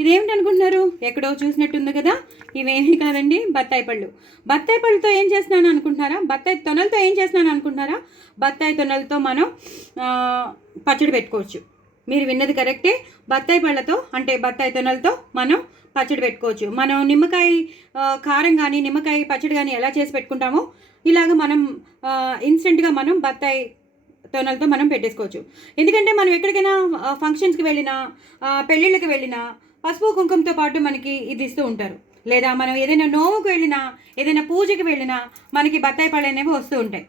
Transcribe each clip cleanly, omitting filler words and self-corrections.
ఇదేమిటి అనుకుంటున్నారు? ఎక్కడో చూసినట్టుంది కదా. ఇవేమీ కాదండి, బత్తాయి పళ్ళు. బత్తాయి పళ్ళతో ఏం చేస్తున్నాను అనుకుంటున్నారా? బత్తాయి తొనలతో ఏం చేస్తున్నాను అనుకుంటున్నారా? బత్తాయి తొనలతో మనం పచ్చడి పెట్టుకోవచ్చు. మీరు విన్నది కరెక్టే. బత్తాయి పళ్ళతో అంటే బత్తాయి తొనలతో మనం పచ్చడి పెట్టుకోవచ్చు. మనం నిమ్మకాయ కారం కానీ నిమ్మకాయ పచ్చడి కానీ ఎలా చేసి పెట్టుకుంటామో ఇలాగ మనం ఇన్స్టెంట్గా మనం బత్తాయి తొనలతో మనం పెట్టేసుకోవచ్చు. ఎందుకంటే మనం ఎక్కడికైనా ఫంక్షన్స్కి వెళ్ళినా పెళ్ళిళ్ళకి వెళ్ళినా పసుపు కుంకుమతో పాటు మనకి ఇది ఇస్తూ ఉంటారు. లేదా మనం ఏదైనా నోముకు వెళ్ళినా ఏదైనా పూజకి వెళ్ళినా మనకి బత్తాయి పళ్ళు అనేవి వస్తూ ఉంటాయి.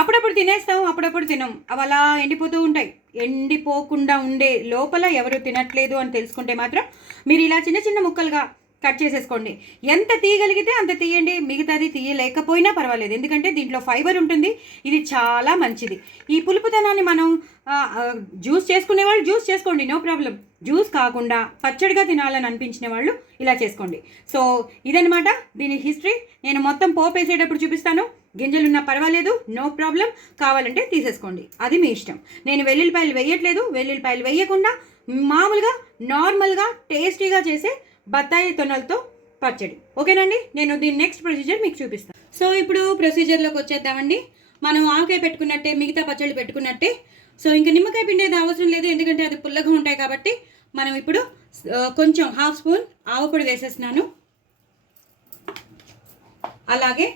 అప్పుడప్పుడు తినేస్తాం, అప్పుడప్పుడు తినం. అవి అలా ఎండిపోతూ ఉంటాయి. ఎండిపోకుండా ఉండే లోపల ఎవరు తినట్లేదు అని తెలుసుకుంటే మాత్రం మీరు ఇలా చిన్న చిన్న ముక్కలుగా కట్ చేసేసుకోండి. ఎంత తీయగలిగితే అంత తీయండి, మిగతాది తీయలేకపోయినా పర్వాలేదు. ఎందుకంటే దీంట్లో ఫైబర్ ఉంటుంది, ఇది చాలా మంచిది. ఈ పులుపుతనాన్ని మనం జ్యూస్ చేసుకునే వాళ్ళు జ్యూస్ చేసుకోండి, నో ప్రాబ్లం. జ్యూస్ కాకుండా పచ్చడిగా తినాలని అనిపించిన వాళ్ళు ఇలా చేసుకోండి. సో ఇదనమాట దీని హిస్టరీ. నేను మొత్తం పోపు వేసేటప్పుడు చూపిస్తాను. గింజలున్నా పర్వాలేదు, నో ప్రాబ్లం. కావాలంటే తీసేసుకోండి, అది మీ ఇష్టం. నేను వెల్లుల్లిపాయలు వేయట్లేదు. వెల్లుల్లిపాయలు వేయకుండా మామూలుగా నార్మల్గా టేస్టీగా చేసే బత్తాయి తొనలతో పచ్చడి. ఓకేనండి, నేను దీని నెక్స్ట్ ప్రొసీజర్ మీకు చూపిస్తాను. సో ఇప్పుడు ప్రొసీజర్లోకి వచ్చేద్దామండి. మనం ఆవకాయ పెట్టుకున్నట్టే మిగతా పచ్చళ్ళు పెట్టుకున్నట్టే. సో ఇంకా నిమ్మకాయ పిండేది అవసరం లేదు, ఎందుకంటే అది పుల్లగా ఉంటాయి కాబట్టి. మనం ఇప్పుడు కొంచెం 1/2 స్పూన్ ఆవపొడి వేసేస్తున్నాను. అలాగే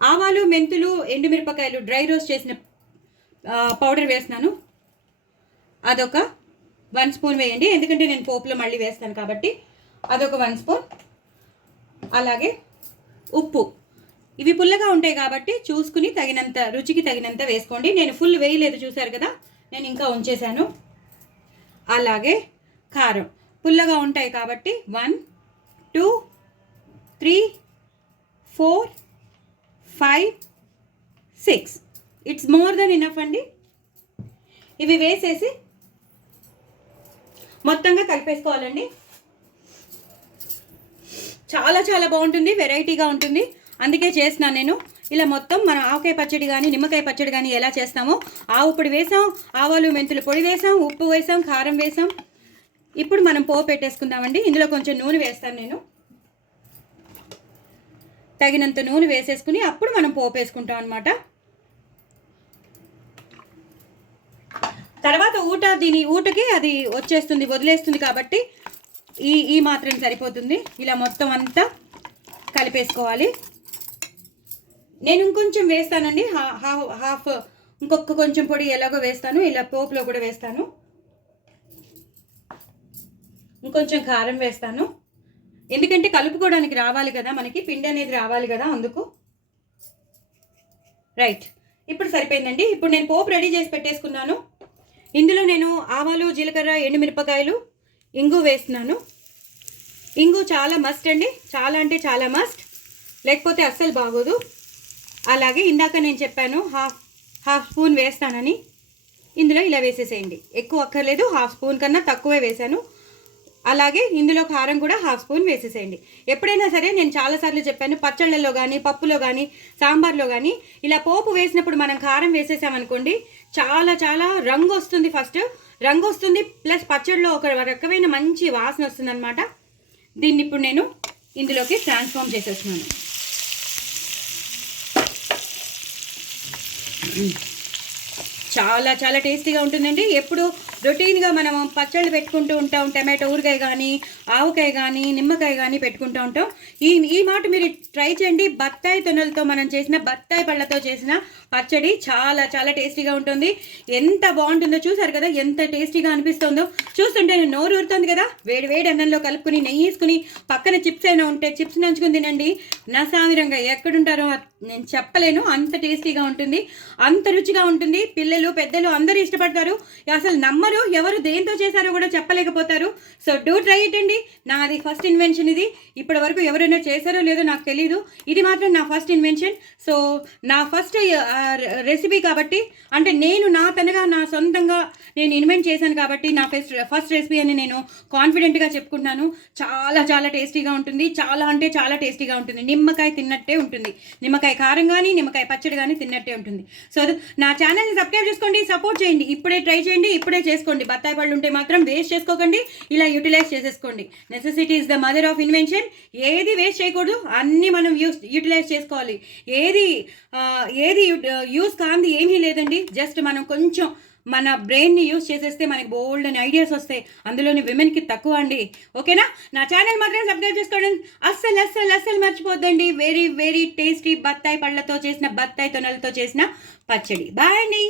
ఆవాలు, మెంతులు, ఎండుమిరపకాయలు డ్రై రోస్ట్ చేసిన పౌడర్ వేస్తున్నాను. అదొక 1 స్పూన్ వేయండి, ఎందుకంటే నేను పోపులో మళ్ళీ వేస్తాను కాబట్టి. అదొక 1 స్పూన్. అలాగే ఉప్పు. ఇవి పుల్లగా ఉంటాయి కాబట్టి చూసుకుని తగినంత, రుచికి తగినంత వేసుకోండి. నేను ఫుల్ వేయలేదు, చూసారు కదా, నేను ఇంకా ఉంచేశాను. అలాగే కారం. పుల్లగా ఉంటాయి కాబట్టి 1 2 3 4 5 6 ఇట్స్ మోర్ దెన్ ఇనఫ్ అండి. ఇవి వేసేసి మొత్తంగా కలిపేసుకోవాలండి. చాలా చాలా బాగుంటుంది, వెరైటీగా ఉంటుంది. అందుకే చేస్తున్నాను నేను ఇలా మొత్తం. మనం ఆవకాయ పచ్చడి కానీ నిమ్మకాయ పచ్చడి కానీ ఎలా చేస్తామో ఆవు పొడి వేసాం, ఆవాలు మెంతులు పొడి వేసాం, ఉప్పు వేసాం, కారం వేసాం. ఇప్పుడు మనం పోపు పెట్టేసుకుందామండి. ఇందులో కొంచెం నూనె వేస్తాను నేను. తగినంత నూనె వేసేసుకుని అప్పుడు మనం పోపు వేసుకుంటాం అనమాట. తర్వాత దీని ఊటకి అది వచ్చేస్తుంది, వదిలేస్తుంది కాబట్టి ఈ మాత్రం సరిపోతుంది. ఇలా మొత్తం అంతా కలిపేసుకోవాలి. నేను ఇంకొంచెం వేస్తానండి, హాఫ్ ఇంకొక కొంచెం పొడి ఎలాగో వేస్తాను, ఇలా పోపులో కూడా వేస్తాను. ఇంకొంచెం కారం వేస్తాను, ఎందుకంటే కలుపుకోవడానికి రావాలి కదా, మనకి పిండి అనేది రావాలి కదా, అందుకు. రైట్, ఇప్పుడు సరిపోయిందండి. ఇప్పుడు నేను పోపు రెడీ చేసి పెట్టేసుకున్నాను. ఇందులో నేను ఆవాలు, జీలకర్ర, ఎండుమిరపకాయలు, ఇంగు వేస్తున్నాను. ఇంగు చాలా మస్ట్ అండి, చాలా అంటే చాలా మస్ట్, లేకపోతే అస్సలు బాగోదు. అలాగే ఇందాక నేను చెప్పాను హాఫ్ స్పూన్ వేస్తానని, ఇందులో ఇలా వేసేసేయండి. ఎక్కువ అక్కర్లేదు, 1/2 స్పూన్ కన్నా తక్కువే వేసాను. అలాగే ఇందులో కారం కూడా 1/2 స్పూన్ వేసేసేయండి. ఎప్పుడైనా సరే నేను చాలాసార్లు చెప్పాను, పచ్చళ్ళల్లో కానీ పప్పులో కానీ సాంబార్లో కానీ ఇలా పోపు వేసినప్పుడు మనం కారం వేసేసామనుకోండి, చాలా చాలా రంగు వస్తుంది. ఫస్ట్ రంగు వస్తుంది, ప్లస్ పచ్చడిలో ఒక రకమైన మంచి వాసన వస్తుంది అనమాట. దీన్ని ఇప్పుడు నేను ఇందులోకి ట్రాన్స్ఫార్మ్ చేసేస్తున్నాను. చాలా చాలా టేస్టీగా ఉంటుందండి. ఎప్పుడు రొటీన్గా మనం పచ్చళ్ళు పెట్టుకుంటూ ఉంటాం, టమాటో ఊరగాయ కానీ ఆవకాయ కానీ నిమ్మకాయ కానీ పెట్టుకుంటూ ఉంటాం. ఈ మాట మీరు ట్రై చేయండి. బత్తాయి తొనలతో మనం చేసిన, బత్తాయి పళ్ళతో చేసిన పచ్చడి చాలా చాలా టేస్టీగా ఉంటుంది. ఎంత బాగుంటుందో చూసారు కదా, ఎంత టేస్టీగా అనిపిస్తుందో. చూస్తుంటే నోరు ఊరుతుంది కదా. వేడి వేడి అన్నంలో కలుపుకుని నెయ్యి వేసుకుని పక్కన చిప్స్ అయినా ఉంటే చిప్స్ నంచుకుని తినండి. నా సామిరంగా ఎక్కడుంటారో నేను చెప్పలేను, అంత టేస్టీగా ఉంటుంది, అంత రుచిగా ఉంటుంది. పిల్లలు పెద్దలు అందరూ ఇష్టపడతారు. అసలు నమ్మరు, ఎవరు దేంతో చేశారో కూడా చెప్పలేకపోతారు. సో డూ ట్రై ఇట్ అండి. నాది ఫస్ట్ ఇన్వెన్షన్ ఇది. ఇప్పటి వరకు ఎవరైనా చేశారో లేదో నాకు తెలీదు, ఇది మాత్రం నా ఫస్ట్ ఇన్వెన్షన్. సో నా ఫస్ట్ రెసిపీ కాబట్టి, అంటే నేను నా సొంతంగా నేను ఇన్వెంట్ చేశాను కాబట్టి నా ఫస్ట్ రెసిపీ అని నేను కాన్ఫిడెంట్గా చెప్పుకుంటున్నాను. చాలా చాలా టేస్టీగా ఉంటుంది, చాలా అంటే చాలా టేస్టీగా ఉంటుంది. నిమ్మకాయ తిన్నట్టే ఉంటుంది. నిమ్మకాయ నిమ్మకాయ కారం కానీ నిమ్మకాయ పచ్చడి కానీ తిన్నట్టే ఉంటుంది. సో నా ఛానల్ని సబ్స్క్రైబ్ చేసుకోండి, సపోర్ట్ చేయండి. ఇప్పుడే ట్రై చేయండి, ఇప్పుడే చేసుకోండి. బత్తాయి పళ్ళు ఉంటే మాత్రం వేస్ట్ చేసుకోకండి, ఇలా యూటిలైజ్ చేసేసుకోండి. Necessity is the mother of invention. ఏది వేస్ట్ చేయకూడదు, అన్నీ మనం యూటిలైజ్ చేసుకోవాలి. ఏది యూస్ కాంది ఏమీ లేదండి. జస్ట్ మనం కొంచెం మన బ్రెయిన్ని యూస్ చేసేస్తే మనకి బోల్డ్ అని ఐడియాస్ వస్తాయి. అందులోని విమెన్కి తక్కువ అండి. ఓకేనా? నా ఛానల్ మాత్రం సబ్స్క్రైబ్ చేసుకోవడం అస్సలు మర్చిపోద్దండి. వెరీ వెరీ టేస్టీ బత్తాయి పళ్ళతో చేసిన, బత్తాయి తొనలతో చేసిన పచ్చడి. బాయ్ అండి.